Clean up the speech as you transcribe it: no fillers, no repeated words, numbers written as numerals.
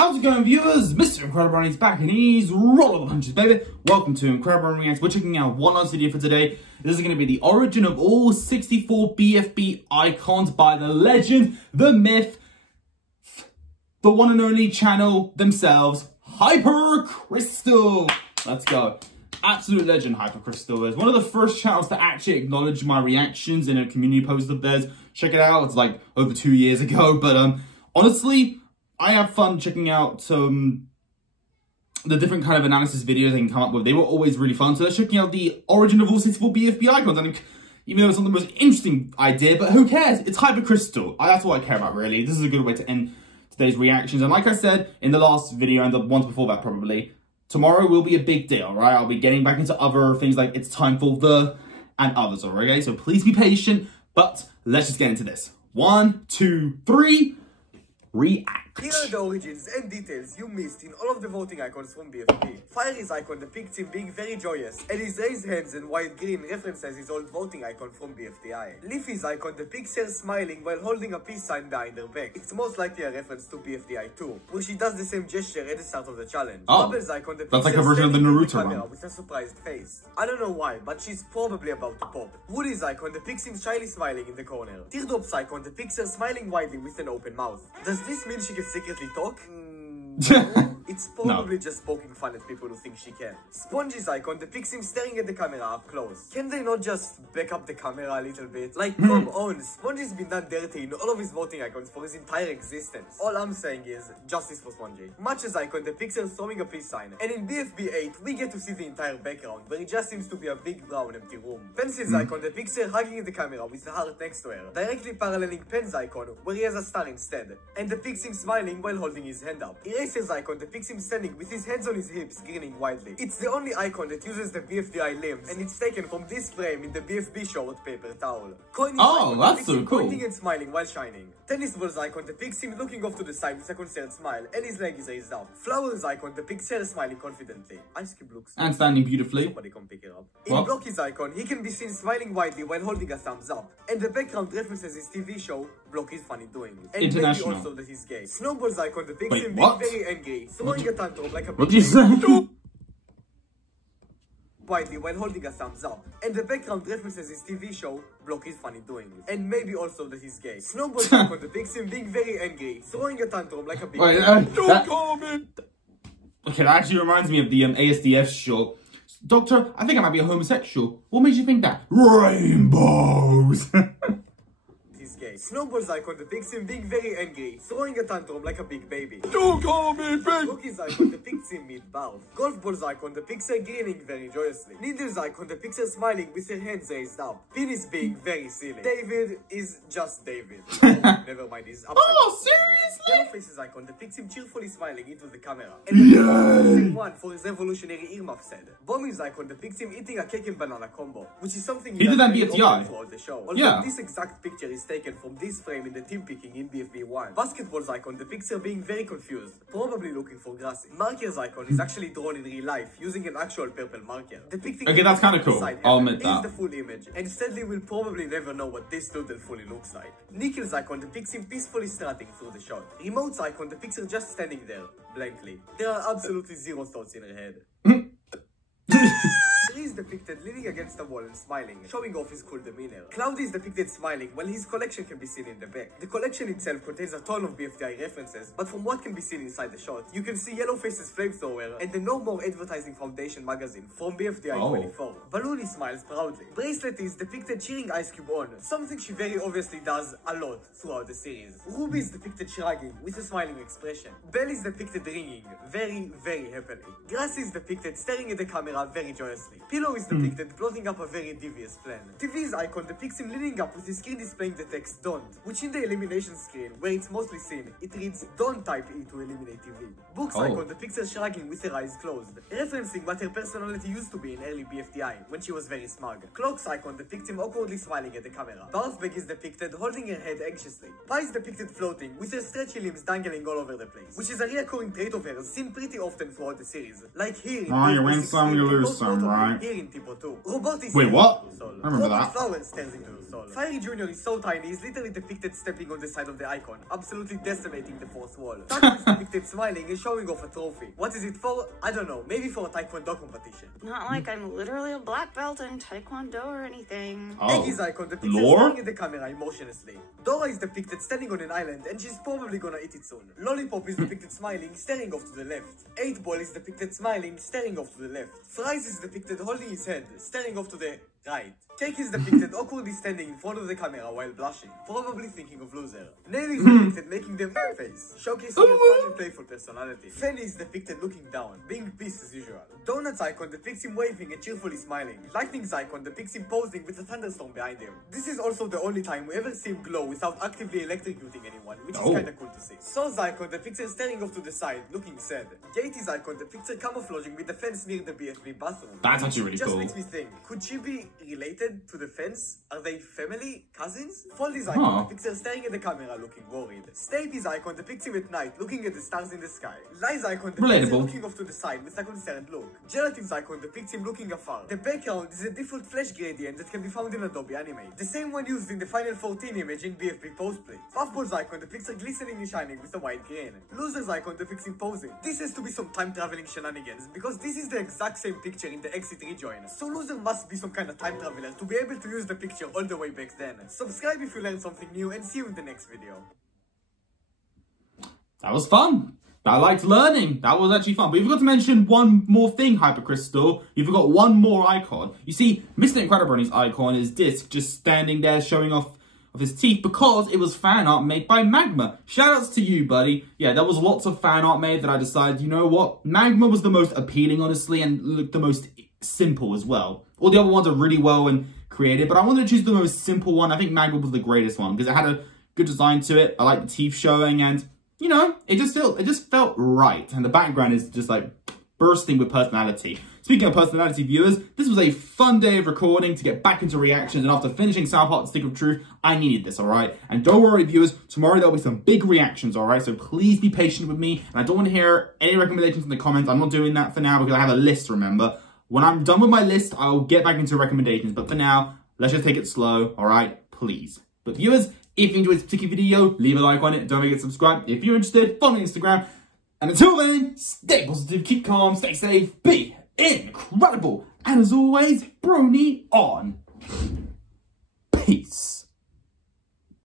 How's it going, viewers? Mr. Incredi-Brony's back and he's rolling the punches, baby. Welcome to Incredi-Brony Reacts. We're checking out one last video for today. This is going to be the origin of all 64 BFB icons by the legend, the myth, the one and only channel themselves, Hyper Crystal. Let's go. Absolute legend, Hyper Crystal is one of the first channels to actually acknowledge my reactions in a community post of theirs. Check it out. It's like over 2 years ago, but honestly, I have fun checking out the different kind of analysis videos they can come up with. They were always really fun. So they're checking out the origin of all 64 BFB icons. And even though it's not the most interesting idea, but who cares? It's Hyper Crystal. That's all I care about, really. This is a good way to end today's reactions. And like I said in the last video and the ones before that probably, tomorrow will be a big deal, right? I'll be getting back into other things like It's Time for the and others, okay? So please be patient, but let's just get into this. 1, 2, 3, react. Here are the origins and details you missed in all of the voting icons from BFB. Fire's icon depicts him being very joyous, and his raised hands and white green references his old voting icon from BFDI. Leafy's icon depicts her smiling while holding a peace sign behind her back. It's most likely a reference to BFDI 2, where she does the same gesture at the start of the challenge. Bubble's icon depicts that's like a version of the Naruto camera with a surprised face. I don't know why, but she's probably about to pop. Woody's icon depicts him shyly smiling in the corner. Teardrop's icon depicts her smiling widely with an open mouth. Does this mean she can secretly talk? It's probably just poking fun at people who think she can. Spongy's icon depicts him staring at the camera up close. Can they not just back up the camera a little bit? Like, come on, Spongy's been done dirty in all of his voting icons for his entire existence. All I'm saying is, justice for Spongy. Match's icon depicts her throwing a peace sign. And in BFB 8, we get to see the entire background, where it just seems to be a big brown empty room. Pencil's icon depicts her hugging the camera with the heart next to her, directly paralleling Pen's icon, where he has a star instead, and depicts him smiling while holding his hand up. Eraser's icon depicts him standing with his hands on his hips, grinning widely. It's the only icon that uses the BFDI limbs, and it's taken from this frame in the BFB short paper towel. Coin's icon that's so cool. Pointing and smiling while shining. Tennis ball's icon depicts him looking off to the side with a concerned smile, and his leg is raised up. Flower's icon depicts her smiling confidently. Ice Cube looks and standing beautifully. Somebody come pick her up. In Blocky's icon, he can be seen smiling widely while holding a thumbs up, and the background references his TV show Blocky's Funny Doings, and maybe also that he's gay. Snowball's icon depicts him being very angry, throwing a tantrum like a What did you say? Widely while holding a thumbs up, and the background references his TV show Blocky's Funny Doings, and maybe also that he's gay. Snowball's icon depicts him being very angry, throwing a tantrum like a big don't comment! Okay, that actually reminds me of the ASDF show. Doctor, I think I might be a homosexual. What made you think that? Rainbows! Snowball's icon depicts him being very angry, throwing a tantrum like a big baby. Don't call me big! Rookie's icon depicts him mid-barf. Golf Ball's icon depicts her grinning very joyously. Needle's icon depicts her smiling with her hands raised up. Pin is being very silly. David is just David. Never mind, he's upside down. Seriously? Yellowface's icon depicts him cheerfully smiling into the camera. And the one for his revolutionary earmuff said. Bommy's icon depicts him eating a cake and banana combo, which is something he did that BFDI throughout the show. Although this exact picture is taken from this frame in the team picking in BFB 1. Basketball's icon depicts her being very confused, probably looking for grass. Marker's icon is actually drawn in real life, using an actual purple marker. Depicting that's kind of cool. I'll admit that. Is the full image, and sadly we'll probably never know what this doodle fully looks like. Nickel's icon depicts him peacefully strutting through the shot. Remote's icon depicts her just standing there, blankly. There are absolutely zero thoughts in her head. He is depicted leaning against the wall and smiling, showing off his cool demeanor. Cloudy is depicted smiling while his collection can be seen in the back. The collection itself contains a ton of BFDI references, but from what can be seen inside the shot, you can see Yellowface's flamethrower and the No More Advertising Foundation magazine from BFDI 24. Balloony smiles proudly. Bracelet is depicted cheering Ice Cube on, something she very obviously does a lot throughout the series. Ruby is depicted shrugging with a smiling expression. Belle is depicted ringing, very, very happily. Grassy is depicted staring at the camera very joyously. Pillow is depicted plotting up a very devious plan. TV's icon depicts him leaning up with his screen displaying the text "Don't," which in the elimination screen, where it's mostly seen, it reads "Don't type E to eliminate TV." Book's icon depicts her shrugging with her eyes closed, referencing what her personality used to be in early BFDI, when she was very smug. Clock's icon depicts him awkwardly smiling at the camera. Barfbag is depicted holding her head anxiously. Pie is depicted floating, with her stretchy limbs dangling all over the place, which is a recurring trait of hers seen pretty often throughout the series. Like here in you win some, you lose some, right? here in Tipo 2. Robot is Wait, what? into soul. I remember Robot that. Flower stares into your soul. Fiery Jr. is so tiny, he's literally depicted stepping on the side of the icon, absolutely decimating the fourth wall. Taco is depicted smiling and showing off a trophy. What is it for? I don't know, maybe for a Taekwondo competition. Not like I'm literally a black belt in Taekwondo or anything. Oh. Eggy's icon depicted Lore? staring at the camera emotionlessly. Dora is depicted standing on an island and she's probably gonna eat it soon. Lollipop is depicted smiling, staring off to the left. 8 Ball is depicted smiling, staring off to the left. Fries is depicted holding his head, staring off to the right. Cake is depicted awkwardly standing in front of the camera while blushing, probably thinking of loser. Nail is depicted making the face, showcasing a fun and playful personality. Fanny is depicted looking down, being pissed as usual. Donut's icon depicts him waving and cheerfully smiling. Lightning's icon depicts him posing with a thunderstorm behind him. This is also the only time we ever see him glow without actively electrocuting anyone, which is kinda cool to see. Saw's icon depicts her staring off to the side, looking sad. Gaty's icon depicts her camouflaging with the fence near the BFB bathroom. That's actually really Just cool. makes me think, could she be related to the fence? Are they family? Cousins? Foldy's icon depicts her staring at the camera looking worried. Stapy's icon depicts him at night looking at the stars in the sky. Lie's icon depicts her looking off to the side with a concerned look. Gelatine's icon depicts him looking afar. The background is a default flash gradient that can be found in Adobe Animate. The same one used in the Final 14 image in BFB Postplay. Puffball's icon depicts her glistening and shining with a white grain. Loser's icon depicts him posing. This has to be some time traveling shenanigans because this is the exact same picture in the exit rejoin. So Loser must be some kind of time traveler to be able to use the picture all the way back then. Subscribe if you learned something new and see you in the next video. That was fun. I liked learning. That was actually fun. But you forgot to mention one more thing, Hypercrystal. You forgot one more icon. You see, Mr. Incredi-Brony's icon is Disc just standing there showing off of his teeth because it was fan art made by Magma. Shoutouts to you, buddy. Yeah, there was lots of fan art made that I decided, you know what? Magma was the most appealing, honestly, and looked the most simple as well. All the other ones are really well and creative, but I wanted to choose the most simple one. I think Magma was the greatest one because it had a good design to it. I like the teeth showing and, you know, it just felt right. And the background is just like bursting with personality. Speaking of personality, viewers, this was a fun day of recording to get back into reactions, and after finishing South Park: The Stick of Truth, I needed this, alright? And don't worry, viewers, tomorrow there'll be some big reactions, alright? So please be patient with me, and I don't want to hear any recommendations in the comments. I'm not doing that for now because I have a list, remember? When I'm done with my list, I'll get back into recommendations, but for now, let's just take it slow, alright? Please. But viewers, if you enjoyed this particular video, leave a like on it, don't forget to subscribe. If you're interested, follow me on Instagram, and until then, stay positive, keep calm, stay safe, be incredible, and as always, Brony on. Peace.